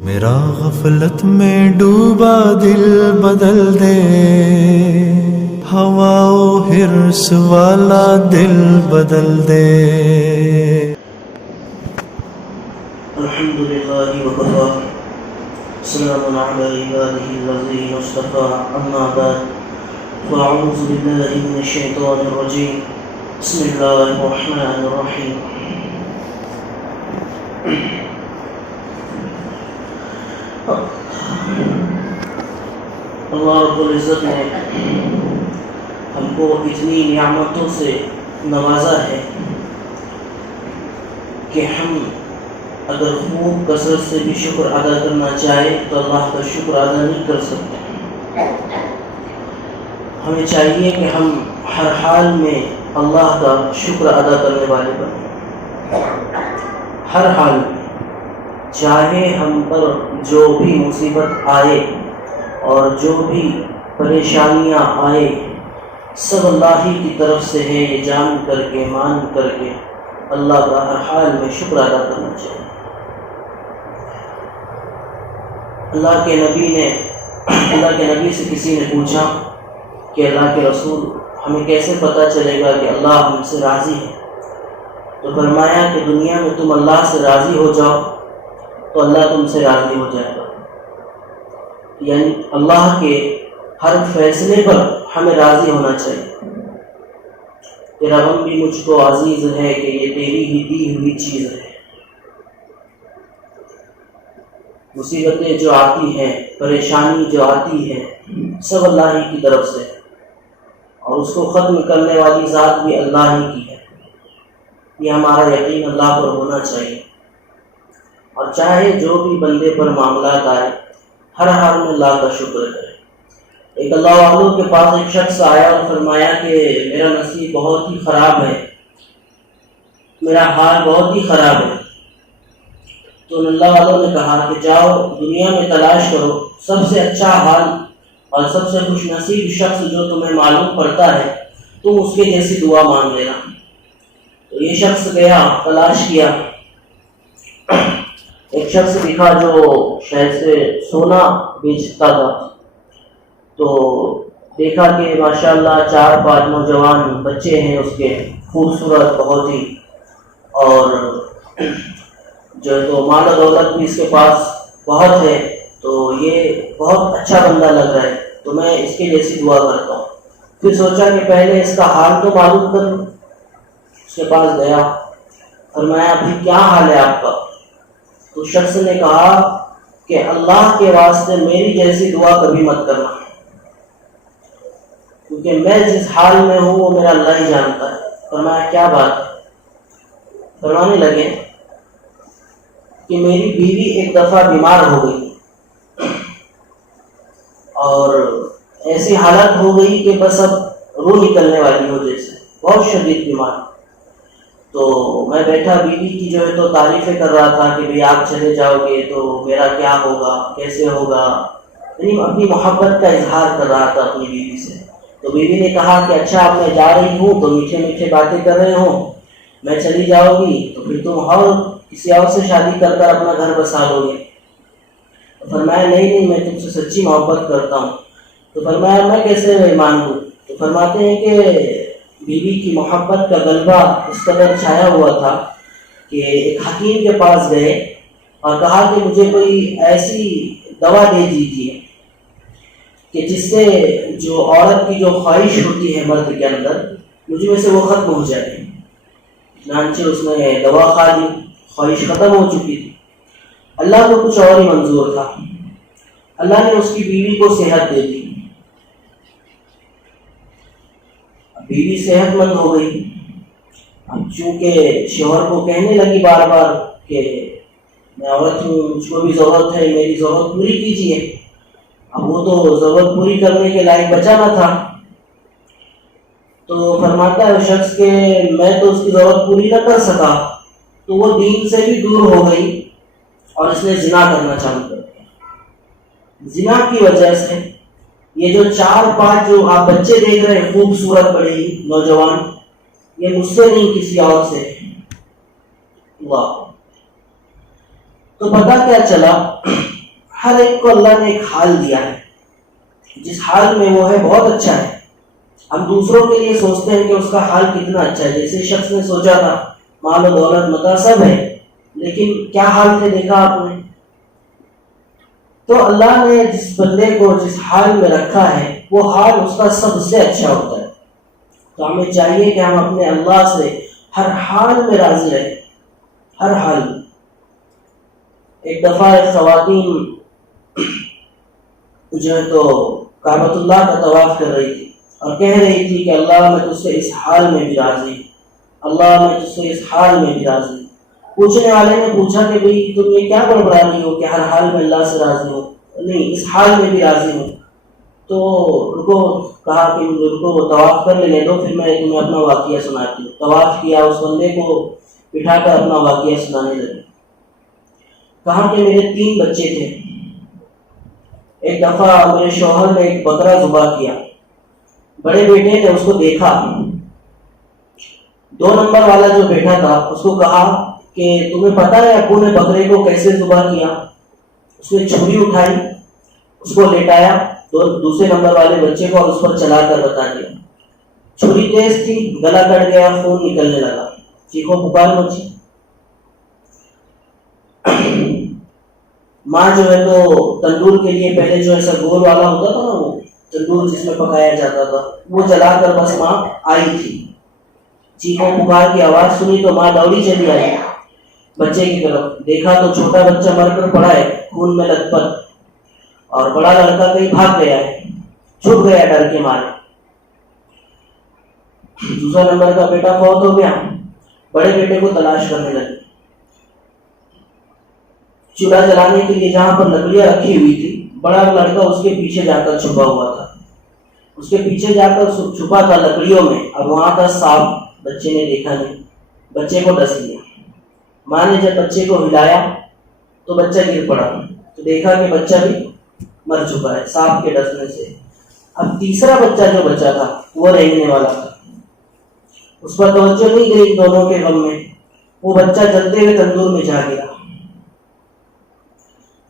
میرا غفلت میں ڈوبا دل بدل دے، ہوا و حرص والا دل بدل دے۔ الحمدللہ وکفی، سلام علی عبادہ الذین اصطفی، اما بعد فاعوذ باللہ من الشیطان الرجیم، بسم اللہ الرحمن الرحیم۔ اللہ رب العزت نے ہم کو اتنی نعمتوں سے نوازا ہے کہ ہم اگر خوب کثرت سے بھی شکر ادا کرنا چاہے تو اللہ کا شکر ادا نہیں کر سکتے۔ ہمیں چاہیے کہ ہم ہر حال میں اللہ کا شکر ادا کرنے والے بنیں، ہر حال میں، چاہے ہم پر جو بھی مصیبت آئے اور جو بھی پریشانیاں آئے سب اللہ ہی کی طرف سے ہے، یہ جان کر کے مان کر کے اللہ کا ہر حال میں شکر ادا کرنا چاہیے۔ اللہ کے نبی سے کسی نے پوچھا کہ اللہ کے رسول ہمیں کیسے پتہ چلے گا کہ اللہ ہم سے راضی ہے؟ تو فرمایا کہ دنیا میں تم اللہ سے راضی ہو جاؤ تو اللہ تم سے راضی ہو جائے گا، یعنی اللہ کے ہر فیصلے پر ہمیں راضی ہونا چاہیے۔ تیرا غم بھی مجھ کو عزیز ہے کہ یہ تیری ہی دی ہوئی چیز ہے۔ مصیبتیں جو آتی ہیں، پریشانی جو آتی ہے، سب اللہ ہی کی طرف سے، اور اس کو ختم کرنے والی ذات بھی اللہ ہی کی ہے۔ یہ ہمارا یقین اللہ پر ہونا چاہیے، اور چاہے جو بھی بندے پر معاملات آئے ہر حال میں اللہ کا شکر کرے۔ ایک اللہ والوں کے پاس ایک شخص آیا اور فرمایا کہ میرا نصیب بہت ہی خراب ہے، میرا حال بہت ہی خراب ہے۔ تو اللہ والوں نے کہا کہ جاؤ دنیا میں تلاش کرو سب سے اچھا حال اور سب سے خوش نصیب شخص جو تمہیں معلوم پڑتا ہے، تم اس کے جیسی دعا مانگ لینا۔ تو یہ شخص گیا، تلاش کیا، ایک شخص دکھا جو شہر سے سونا بیچتا تھا۔ تو دیکھا کہ ماشاءاللہ 4-5 نوجوان بچے ہیں اس کے، خوبصورت بہت ہی، اور جو تو مال و دولت بھی اس کے پاس بہت ہے، تو یہ بہت اچھا بندہ لگ رہا ہے، تو میں اس کے جیسی دعا کرتا ہوں۔ پھر سوچا کہ پہلے اس کا حال تو معلوم کر لوں۔ اس کے پاس گیا، فرمایا ابھی کیا حال ہے آپ کا؟ تو شخص نے کہا کہ اللہ کے واسطے میری جیسی دعا کبھی مت کرنا، کیونکہ میں جس حال میں ہوں وہ میرا اللہ ہی جانتا ہے۔ فرمایا کیا بات ہے؟ فرمانے لگے کہ میری بیوی ایک دفعہ بیمار ہو گئی، اور ایسی حالت ہو گئی کہ بس اب روح نکلنے والی ہو، جیسے بہت شدید بیمار۔ تو میں بیٹھا بیوی کی جو ہے تو تعریفیں کر رہا تھا کہ بھئی آپ چلے جاؤ گے تو میرا کیا ہوگا، کیسے ہوگا، یعنی اپنی محبت کا اظہار کر رہا تھا اپنی بیوی سے۔ تو بیوی نے کہا کہ اچھا اب میں جا رہی ہوں تو میٹھے میٹھے باتیں کر رہے ہوں، میں چلی جاؤ گی تو پھر تم اور کسی اور سے شادی کر کر اپنا گھر بسا لو گے۔ فرمایا نہیں میں تم سے سچی محبت کرتا ہوں۔ تو فرمایا میں کیسے مان لوں؟ تو فرماتے ہیں کہ بیوی کی محبت کا غلبہ اس قدر چھایا ہوا تھا کہ ایک حکیم کے پاس گئے اور کہا کہ مجھے کوئی ایسی دوا دے دیجیے کہ جس سے جو عورت کی جو خواہش ہوتی ہے مرد کے اندر، مجھے میں سے وہ ختم ہو جائے۔ چنانچہ اس نے دوا کھا لی، خواہش ختم ہو چکی تھی۔ اللہ کو کچھ اور ہی منظور تھا، اللہ نے اس کی بیوی کو صحت دے دی۔ بیوی صحت مند ہو گئی، اب چونکہ شوہر کو کہنے لگی بار بار کہ میں عورت ہوں، مجھ کو بھی ضرورت ہے، میری ضرورت پوری کیجیے۔ اب وہ تو ضرورت پوری کرنے کے لائق بچا نہ تھا، تو فرماتا ہے شخص کہ میں تو اس کی ضرورت پوری نہ کر سکا، تو وہ دین سے بھی دور ہو گئی اور اس نے زنا کرنا چالو کر دیا۔ زنا کی وجہ سے یہ جو 4-5 جو آپ بچے دیکھ رہے ہیں خوبصورت بڑے ہی نوجوان، یہ مجھ سے نہیں کسی اور سے۔ اللہ تو پتہ کیا چلا، ہر ایک کو اللہ نے ایک حال دیا ہے، جس حال میں وہ ہے بہت اچھا ہے۔ ہم دوسروں کے لیے سوچتے ہیں کہ اس کا حال کتنا اچھا ہے، جیسے شخص نے سوچا تھا مال و دولت متا سب ہے، لیکن کیا حال تھے دیکھا آپ نے؟ تو اللہ نے جس بندے کو جس حال میں رکھا ہے وہ حال اس کا سب سے اچھا ہوتا ہے۔ تو ہمیں چاہیے کہ ہم اپنے اللہ سے ہر حال میں راضی رہیں، ہر حال میں۔ ایک دفعہ ایک خواتین جو ہے تو کعبۃ اللہ کا طواف کر رہی تھی اور کہہ رہی تھی کہ اللہ میں تجھ سے اس حال میں بھی راضی، اللہ میں تجھ سے اس حال میں بھی راضی۔ پوچھنے والے نے پوچھا کہ بھئی تم یہ کیا بڑبڑا رہی ہو کہ ہر حال میں اللہ سے راضی ہو؟ نہیں، اس حال میں بھی راضی ہوں۔ تو ان کو کہا کہ ان کو وہ طواف کر لینے دو، پھر میں تمہیں اپنا واقعہ سناتی ہوں۔ طواف کیا، اس بندے کو بٹھا کر اپنا واقعہ سنانے لگے۔ کہا کہ میرے 3 بچے تھے، ایک دفعہ میرے شوہر نے ایک بکرا ذبح کیا، بڑے بیٹے نے اس کو دیکھا، 2 نمبر والا جو بیٹا تھا اس کو کہا کہ تمہیں پتا ہے ابو نے بکرے کو کیسے ذبح کیا؟ اس نے چھری اٹھائی، اس کو لیٹایا دوسرے نمبر والے بچے کو اور اس پر چلا کر بتا دیا۔ چھری تیز تھی، گلا کٹ گیا، خون نکلنے لگا، چیخو پکار مچی۔ ماں جو ہے تو تندور کے لیے پہلے جو ایسا گول والا ہوتا تھا نا، وہ تندور جس میں پکایا جاتا تھا، وہ جلا کر بس ماں آئی تھی۔ چیخو پکار کی آواز سنی تو ماں دوڑی چلی آئی بچے کی طرف، دیکھا تو چھوٹا بچہ مر کر پڑا ہے خون میں لت پت، اور بڑا لڑکا کہیں بھاگ گیا ہے، چھپ گیا ڈر کے مارے۔ دوسرا نمبر کا بیٹا فوت ہو گیا، بڑے بیٹے کو تلاش کرنے لگے۔ چولہا جلانے کے لیے جہاں پر لکڑیاں رکھی ہوئی تھی، بڑا لڑکا اس کے پیچھے جا کر چھپا ہوا تھا، اس کے پیچھے جا کر چھپا تھا لکڑیوں میں۔ اب وہاں تھا سانپ، بچے نے دیکھا نہیں، بچے کو ڈس لیا۔ ماں نے جب بچے کو ہلایا تو بچہ گر پڑا، تو دیکھا کہ بچہ بھی مر چکا ہے سانپ کے ڈسنے سے۔ اب تیسرا بچہ جو بچا تھا وہ رہنے والا تھا، اس پر توجہ نہیں گئی دونوں کے غم میں، وہ بچہ جلتے ہوئے تندور میں جا گرا۔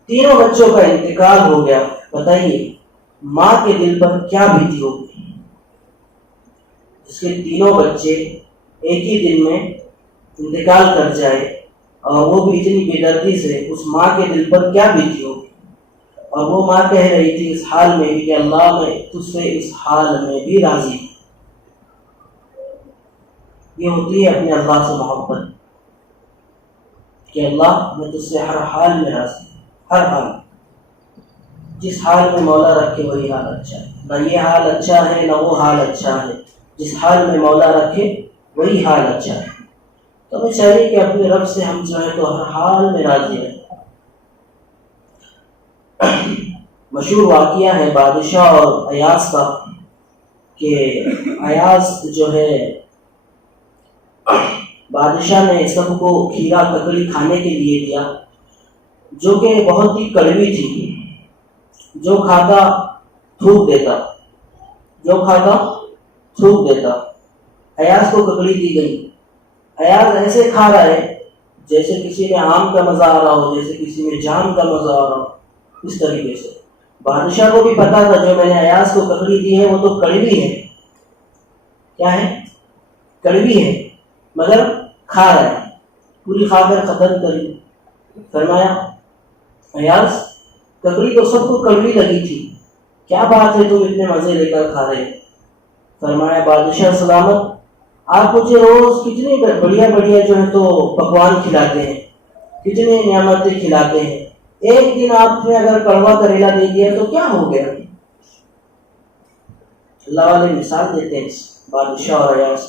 تینوں بچوں کا انتقال ہو گیا۔ بتائیے ماں کے دل پر کیا بیتی ہوگی، جس کے تینوں بچے ایک ہی دن میں انتقال کر جائے، اور وہ بھی اتنی بے دردی سے، اس ماں کے دل پر کیا بیتی ہوگی۔ اور وہ ماں کہہ رہی تھی اس حال میں بھی کہ اللہ میں تجھ سے اس حال میں بھی راضی ہوں۔ یہ ہوتی ہے اپنے اللہ سے محبت کہ اللہ میں تجھ سے ہر حال میں راضی ہوں، ہر حال۔ جس حال میں مولا رکھے وہی حال اچھا ہے، نہ یہ حال اچھا ہے نہ وہ حال اچھا ہے، جس حال میں مولا رکھے وہی حال اچھا ہے۔ تو ہمیں چاہیے کہ اپنے رب سے ہم جو ہے تو ہر حال میں راضی رہیں۔ مشہور واقعہ ہے بادشاہ اور ایاز کا، کہ ایاز جو ہے بادشاہ نے سب کو کھیرا ککڑی کھانے کے لیے دیا، جو کہ بہت ہی کڑوی تھی، جو کھاتا تھوک دیتا، جو کھاتا تھوک دیتا۔ ایاز کو ککڑی دی گئی، ایاز ایسے کھا رہا ہے جیسے کسی میں آم کا مزہ آ رہا ہو، جیسے کسی میں جام کا مزہ آ رہا ہو، اس طریقے سے۔ بادشاہ کو بھی پتا تھا جو میں نے ایاز کو ککڑی دی ہے وہ تو کڑوی ہے، کیا ہے؟ کڑوی ہے، مگر کھا رہا ہے، پوری کھا کر ختم کری۔ فرمایا ایاز ککڑی تو سب کو کڑوی لگی تھی، کیا بات ہے تم اتنے مزے لے کر کھا رہے؟ فرمایا بادشاہ سلامت، آپ مجھے روز کتنی بڑھیا بڑھیا جو ہے تو پکوان کھلاتے ہیں، کتنی نعمتیں کھلاتے ہیں، ایک دن آپ نے اگر کڑوا کریلا دے دیا تو کیا ہو گیا؟ اللہ والے مثال دیتے ہیں بادشاہ اور ایاز۔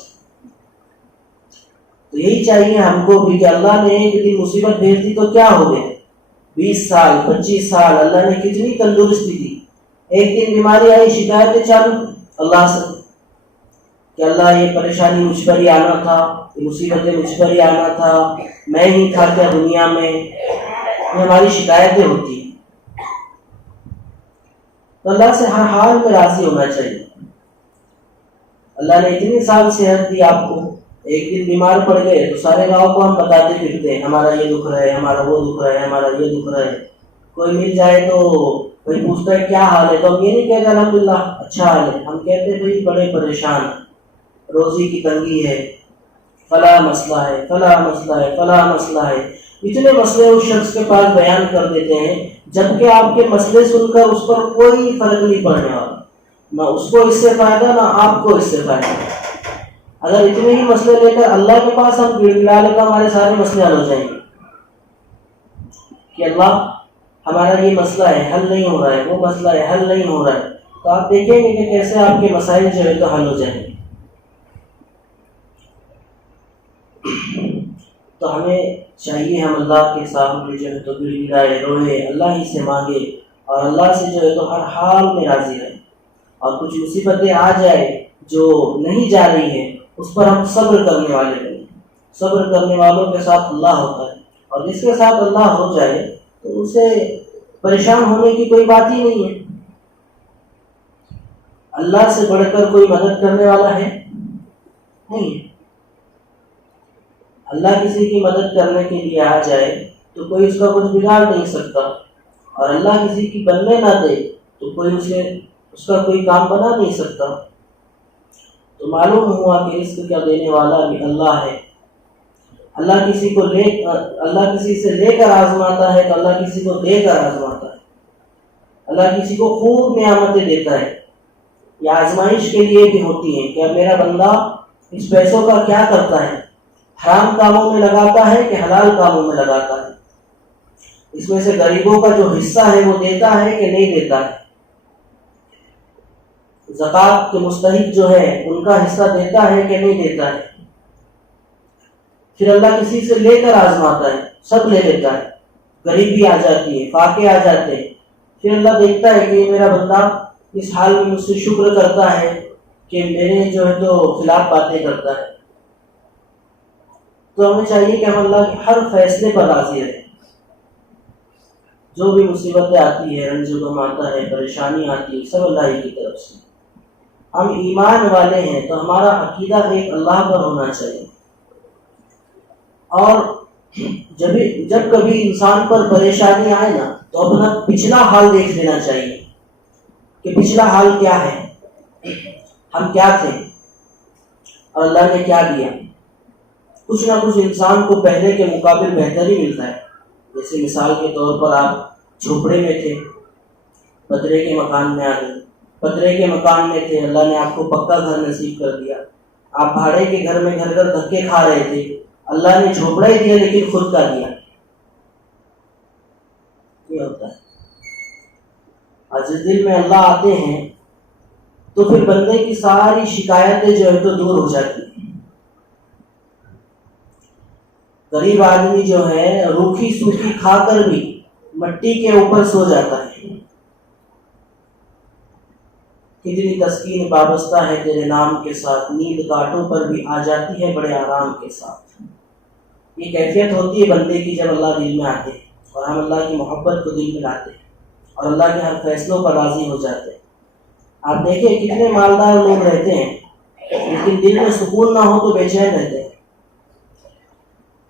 تو یہی چاہیے ہم کو بھی کہ اللہ نے ایک دن مصیبت بھیج دی تو کیا ہو گیا؟ 20 سال 25 سال اللہ نے کتنی تندرستی دی، ایک دن بیماری آئی شکایتیں چالو اللہ سے کہ اللہ یہ پریشانی مجھ پر ہی آنا تھا، یہ مصیبتیں مجھ پر ہی آنا تھا، میں ہی تھا کیا دنیا میں؟ یہ ہماری شکایتیں ہوتی ہیں۔ تو اللہ سے ہر حال میں راضی ہونا چاہیے۔ اللہ نے اتنے سال صحت دی آپ کو، ایک دن بیمار پڑ گئے تو سارے گاؤں کو ہم بتاتے پھرتے ہیں ہمارا یہ دکھ رہا ہے، ہمارا وہ دکھ رہا ہے، ہمارا یہ دکھ رہا ہے. کوئی مل جائے تو کوئی پوچھتا ہے کیا حال ہے، تو ہم یہ نہیں کہتے الحمدللہ اچھا حال ہے، ہم کہتے ہیں بھائی بڑے پریشان ہیں، روزی کی تنگی ہے، فلاں مسئلہ ہے، فلاں مسئلہ ہے، فلاں مسئلہ ہے. اتنے مسئلے اس شخص کے پاس بیان کر دیتے ہیں، جبکہ آپ کے مسئلے سن کر اس پر کوئی فرق نہیں پڑنے والا، نہ اس کو اس سے فائدہ نہ آپ کو اس سے فائدہ. اگر اتنے ہی مسئلے لے کر اللہ کے پاس ہم گڑ گڑا لے کر ہمارے سارے مسئلے حل ہو جائیں گے کہ اللہ ہمارا یہ مسئلہ ہے حل نہیں ہو رہا ہے، وہ مسئلہ ہے حل نہیں ہو رہا ہے، تو آپ دیکھیں گے کہ کیسے آپ کے مسائل جو ہے تو حل ہو جائیں گے. تو ہمیں چاہیے ہم اللہ کے سامنے جو ہے تو گڑ گڑائے، روئے، اللہ ہی سے مانگے اور اللہ سے جو ہے تو ہر حال میں راضی رہے. اور کچھ مصیبتیں آ جائے جو نہیں جا رہی ہیں اس پر ہم صبر کرنے والے بنیں. صبر کرنے والوں کے ساتھ اللہ ہوتا ہے، اور جس کے ساتھ اللہ ہو جائے تو اسے پریشان ہونے کی کوئی بات ہی نہیں ہے. اللہ سے بڑھ کر کوئی مدد کرنے والا ہے نہیں ہے. اللہ کسی کی مدد کرنے کے لیے آ جائے تو کوئی اس کا کچھ بگاڑ نہیں سکتا، اور اللہ کسی کی بننے نہ دے تو کوئی اس کا کوئی کام بنا نہیں سکتا. تو معلوم ہوا کہ رزق کا دینے والا بھی اللہ ہے. اللہ کسی سے لے کر آزماتا ہے تو اللہ کسی کو دے کر آزماتا ہے. اللہ کسی کو خوب نعمتیں دیتا ہے. یہ آزمائش کے لیے بھی ہوتی ہے کہ اب میرا بندہ اس پیسوں کا کیا کرتا ہے، حرام کاموں میں لگاتا ہے کہ حلال کاموں میں لگاتا ہے، اس میں سے غریبوں کا جو حصہ ہے وہ دیتا ہے کہ نہیں دیتا ہے، زکوٰۃ کے مستحق جو ہے ان کا حصہ دیتا ہے کہ نہیں دیتا ہے. پھر اللہ کسی سے لے کر آزماتا ہے، سب لے لیتا ہے، غریبی آ جاتی ہے، فاقے آ جاتے ہیں. پھر اللہ دیکھتا ہے کہ یہ میرا بندہ اس حال میں مجھ سے شکر کرتا ہے کہ میرے جو ہے تو خلاف باتیں کرتا ہے. تو ہمیں چاہیے کہ ہم اللہ کے ہر فیصلے پر راضی رہیں. جو بھی مصیبتیں آتی ہے، رنج و غم آتا ہے، پریشانی آتی ہے، سب اللہ ہی کی طرف سے. ہم ایمان والے ہیں تو ہمارا عقیدہ ایک اللہ پر ہونا چاہیے. اور جب کبھی انسان پر پریشانی آئے نا تو اپنا پچھلا حال دیکھ لینا چاہیے کہ پچھلا حال کیا ہے، ہم کیا تھے اور اللہ نے کیا دیا. کچھ نہ کچھ انسان کو پہلے کے مقابل بہتر ہی ملتا ہے. جیسے مثال کے طور پر آپ جھوپڑے میں تھے، پترے کے مکان میں آ گئے. پترے کے مکان میں تھے، اللہ نے آپ کو پکا گھر نصیب کر دیا. آپ بھاڑے کے گھر میں گھر گھر دھکے کھا رہے تھے، اللہ نے جھوپڑا ہی دیا لیکن خود کا دیا. یہ ہوتا ہے. اور جس دل میں اللہ آتے ہیں تو پھر بندے کی ساری شکایتیں جو ہے تو دور ہو جاتی ہیں. غریب آدمی جو ہے روکھی سوکھی کھا کر بھی مٹی کے اوپر سو جاتا ہے. کتنی تسکین وابستہ ہے تیرے نام کے ساتھ، نیند کاٹوں پر بھی آ جاتی ہے بڑے آرام کے ساتھ. یہ کیفیت ہوتی ہے بندے کی جب اللہ دل میں آتے ہیں اور ہم اللہ کی محبت کو دل میں لاتے ہیں اور اللہ کے ہر فیصلوں پر راضی ہو جاتے ہیں. آپ دیکھیں کتنے مالدار لوگ رہتے ہیں لیکن دل میں سکون نہ ہو تو بے چین رہتے ہیں.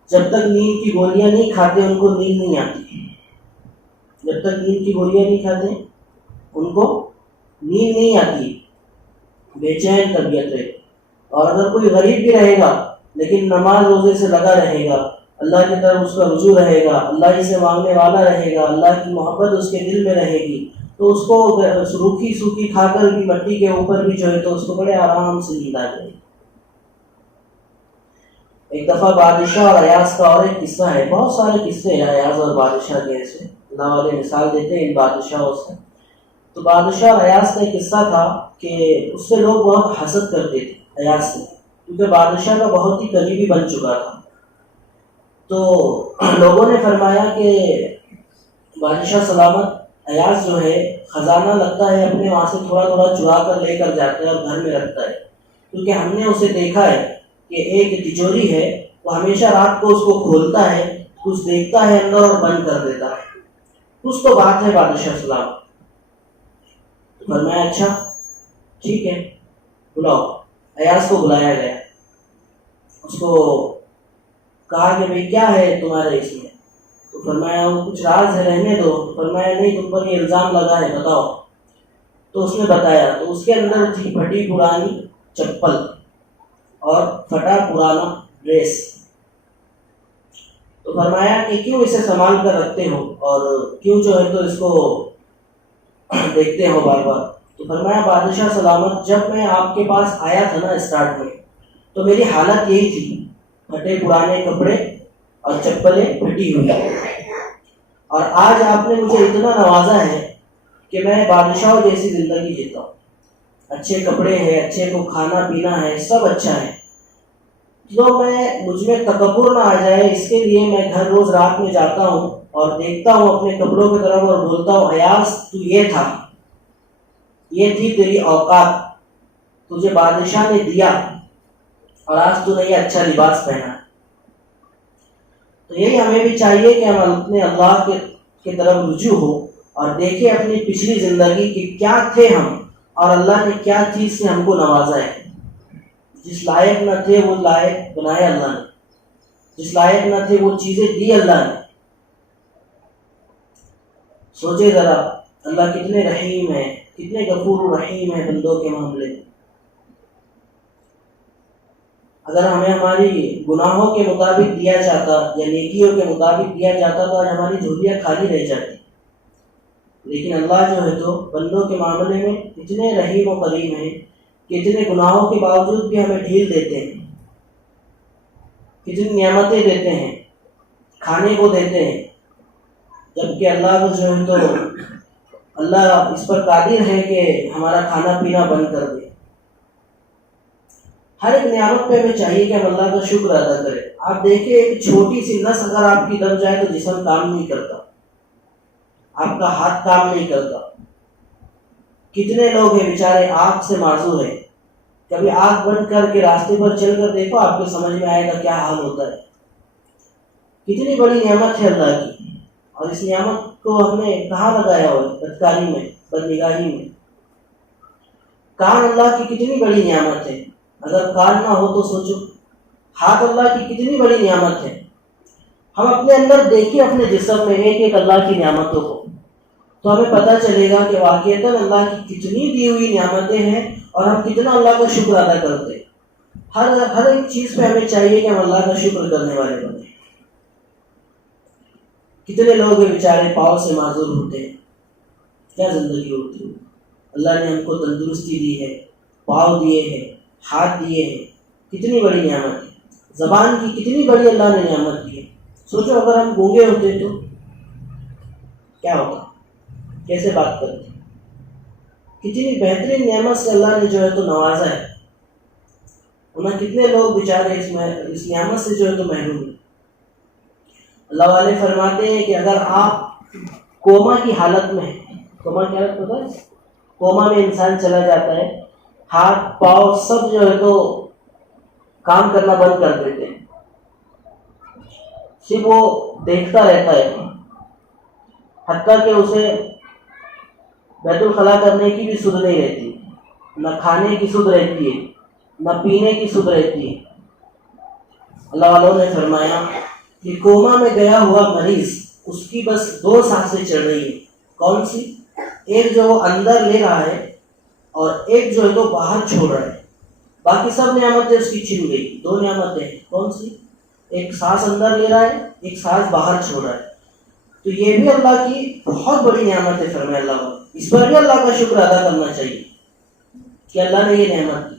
جب تک نیند کی گولیاں نہیں کھاتے ان کو نیند نہیں آتی. جب تک نیند کی گولیاں نہیں کھاتے ان کو نیند نہیں آتی، بے چین طبیعت ہے. اور اگر کوئی غریب بھی رہے گا لیکن نماز روزے سے لگا رہے گا، اللہ کی طرف اس کا رجوع رہے گا، اللہ ہی سے مانگنے والا رہے گا، اللہ کی محبت اس کے دل میں رہے گی، تو اس کو روکھی سوکھی کھا کر بھی مٹی کے اوپر بھی جو ہے تو اس کو بڑے آرام سے نیند آ جائے گی. ایک دفعہ بادشاہ اور ایاز کا اور ایک قصہ ہے. بہت سارے قصے ہیں ایاز اور بادشاہ کے، ایسے اللہ والے مثال دیتے ہیں ان بادشاہوں سے. تو بادشاہ اور ایاز کا ایک قصہ تھا کہ اس سے لوگ بہت حسد کرتے تھے ایاز سے، کیونکہ بادشاہ کا بہت ہی قریبی بن چکا تھا. تو لوگوں نے فرمایا کہ بادشاہ سلامت، ایاز جو ہے خزانہ لگتا ہے اپنے وہاں سے تھوڑا تھوڑا چرا کر لے کر جاتا ہے اور گھر میں رکھتا ہے، کیونکہ ہم نے اسے دیکھا ہے کہ ایک تجوری ہے وہ ہمیشہ رات کو اس کو کھولتا ہے، کچھ دیکھتا ہے اندر اور بند کر دیتا ہے. کچھ تو بات ہے بادشاہ سلام. فرمایا اچھا ٹھیک ہے بلاؤ. ایاز کو بلایا گیا. اس کو کہا کہ بھئی کیا ہے تمہارے اس میں؟ تو فرمایا وہ کچھ راز ہے رہنے دو. تو فرمایا نہیں تم پر یہ الزام لگا ہے بتاؤ. تو اس نے بتایا تو اس کے اندر تھی پھٹی پرانی چپل اور پھٹا پرانا ڈریس. تو فرمایا کہ کیوں اسے سنبھال کر رکھتے ہو اور کیوں جو ہے تو اس کو دیکھتے ہو بار بار. تو فرمایا بادشاہ سلامت جب میں آپ کے پاس آیا تھا نا اسٹارٹ میں تو میری حالت یہی تھی, پھٹے پرانے کپڑے اور چپلیں پھٹی ہوئی. اور آج آپ نے مجھے اتنا نوازا ہے کہ میں بادشاہوں جیسی زندگی جیتا ہوں, اچھے کپڑے ہیں, اچھے کو کھانا پینا ہے, سب اچھا ہے. تو مجھ میں تکبر نہ آ جائے اس کے لیے میں گھر روز رات میں جاتا ہوں اور دیکھتا ہوں اپنے کپڑوں کی طرف اور بولتا ہوں ایاز تو یہ تھا, یہ تھی تیری اوقات, تجھے بادشاہ نے دیا اور آج تو نے یہ اچھا لباس پہنا. تو یہی ہمیں بھی چاہیے کہ ہم اپنے اللہ کی طرف رجوع ہو اور دیکھیں اپنی پچھلی زندگی کہ کیا تھے ہم اور اللہ نے کیا چیز سے ہم کو نوازا ہے. جس لائق نہ تھے وہ لائق بنائے اللہ نے, جس لائق نہ تھے وہ چیزیں دی اللہ نے. سوچے ذرا اللہ کتنے رحیم ہے, کتنے غفور رحیم ہے بندوں کے معاملے میں. اگر ہمیں ہماری گناہوں کے مطابق دیا جاتا یا نیکیوں کے مطابق دیا جاتا تو آج ہماری جھولیاں خالی رہ جاتی. لیکن اللہ جو ہے تو بندوں کے معاملے میں اتنے رحیم و کریم ہیں کہ اتنے گناہوں کے باوجود بھی ہمیں ڈھیل دیتے ہیں, کتنی نعمتیں دیتے ہیں, کھانے کو دیتے ہیں, جبکہ اللہ کو جو ہے تو اللہ اس پر قادر ہے کہ ہمارا کھانا پینا بند کر دے. ہر ایک نعمت پہ ہمیں چاہیے کہ ہم اللہ کا شکر ادا کریں. آپ دیکھیں ایک چھوٹی سی نس اگر آپ کی دب جائے تو جسم کام نہیں کرتا, آپ کا ہاتھ کام نہیں کرتا. کتنے لوگ ہیں بیچارے آنکھ سے معذور ہیں, کبھی آنکھ بند کر کے راستے پر چل کر دیکھو آپ کو سمجھ میں آئے گا کیا حال ہوتا ہے. کتنی بڑی نعمت ہے اللہ کی, اور اس نعمت کو ہم نے کہاں لگایا ہوا ہے؟ بدکاری میں, بدنگاہی میں. کان اللہ کی کتنی بڑی نعمت ہے, اگر کان نہ ہو تو سوچو. ہاتھ اللہ کی کتنی بڑی نعمت ہے. ہم اپنے اندر دیکھیں اپنے جسم میں ایک ایک اللہ کی نعمتوں کو, تو ہمیں پتہ چلے گا کہ واقعتاً اللہ کی کتنی دی ہوئی نعمتیں ہیں اور ہم کتنا اللہ کا شکر ادا کرتے ہیں. ہر ایک چیز پہ ہمیں چاہیے کہ ہم اللہ کا شکر کرنے والے بنیں. کتنے لوگ ہیں بیچارے پاؤں سے معذور ہوتے ہیں, کیا زندگی ہوتی ہے. اللہ نے ہم کو تندرستی دی ہے, پاؤں دیے ہیں, ہاتھ دیے ہیں, کتنی بڑی نعمت ہے. زبان کی کتنی بڑی اللہ نے نعمت دی ہے. سوچو اگر ہم گونگے ہوتے تو کیا ہوتا, کیسے بات کرتے. کتنی بہترین نعمت سے اللہ نے جو ہے تو نوازا ہے. انہیں کتنے لوگ بیچارے اس نعمت سے جو ہے تو محروم ہیں. اللہ والے فرماتے ہیں کہ اگر آپ کوما کی حالت میں ہیں, کوما کی حالت پتہ ہے, کوما میں انسان چلا جاتا ہے, ہاتھ پاؤں سب جو ہے تو کام کرنا بند کر دیتے ہیں, صرف وہ دیکھتا رہتا ہے. حتیٰ کہ اسے بیت الخلاء کرنے کی بھی سدھ نہیں رہتی, نہ کھانے کی سدھ رہتی ہے, نہ پینے کی سدھ رہتی ہے. اللہ والوں نے فرمایا کہ کوما میں گیا ہوا مریض اس کی بس 2 سانسیں چل رہی ہیں. کون سی؟ ایک جو وہ اندر لے رہا ہے اور ایک جو ہے تو باہر چھوڑ رہا ہے. باقی سب نعمتیں اس کی چھن گئی. 2 نعمتیں ہیں. کون سی؟ ایک سانس اندر لے رہا ہے, ایک سانس باہر چھوڑ رہا ہے. تو یہ بھی اللہ کی بہت بڑی نعمت ہے. فرمایا اللہ کو اس پر بھی اللہ کا شکر ادا کرنا چاہیے کہ اللہ نے یہ نعمت دی.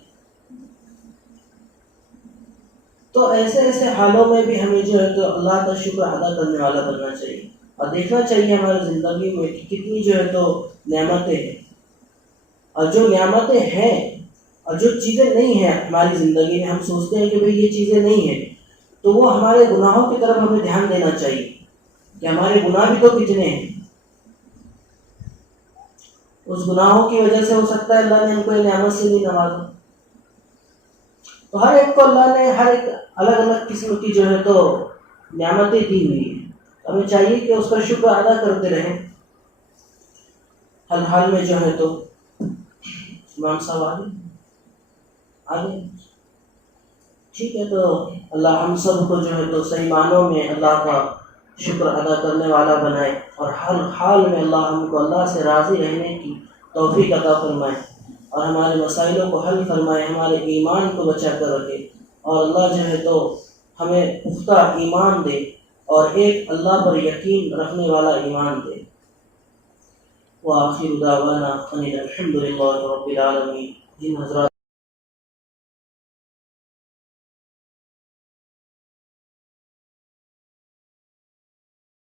تو ایسے حالوں میں بھی ہمیں جو ہے تو اللہ کا شکر ادا کرنے والا بننا چاہیے اور دیکھنا چاہیے ہماری زندگی میں کہ کتنی جو ہے تو نعمتیں ہیں. اور جو نعمتیں ہیں اور جو چیزیں نہیں ہیں ہماری زندگی میں, ہم سوچتے ہیں کہ بھئی یہ چیزیں نہیں ہیں, تو وہ ہمارے گناہوں کی طرف ہمیں دھیان دینا چاہیے کہ ہمارے گناہ بھی تو کتنے ہیں. اس گناہوں کی وجہ سے ہو سکتا ہے اللہ نے ہم کو یہ نعمت سے نہیں نوازا. تو ہر ایک کو اللہ نے ہر ایک الگ الگ قسم کی جو ہے تو نعمتیں دی ہوئی ہیں. ہمیں چاہیے کہ اس کا شکر ادا کرتے رہیں ہر حال میں جو ہے تو. امام صاحب آگے ٹھیک ہے، تو اللہ ہم سب کو جو ہے تو صحیح معنوں میں اللہ کا شکر ادا کرنے والا بنائے، اور ہر حال میں اللہ ہم کو اللہ سے راضی رہنے کی توفیق عطا فرمائے، اور ہمارے مسائلوں کو حل فرمائے، ہمارے ایمان کو بچا کر رکھے، اور اللہ جو ہے تو ہمیں پختہ ایمان دے اور ایک اللہ پر یقین رکھنے والا ایمان دے۔ وآخر دعوانا ان الحمد للہ رب العالمین۔ جن حضرات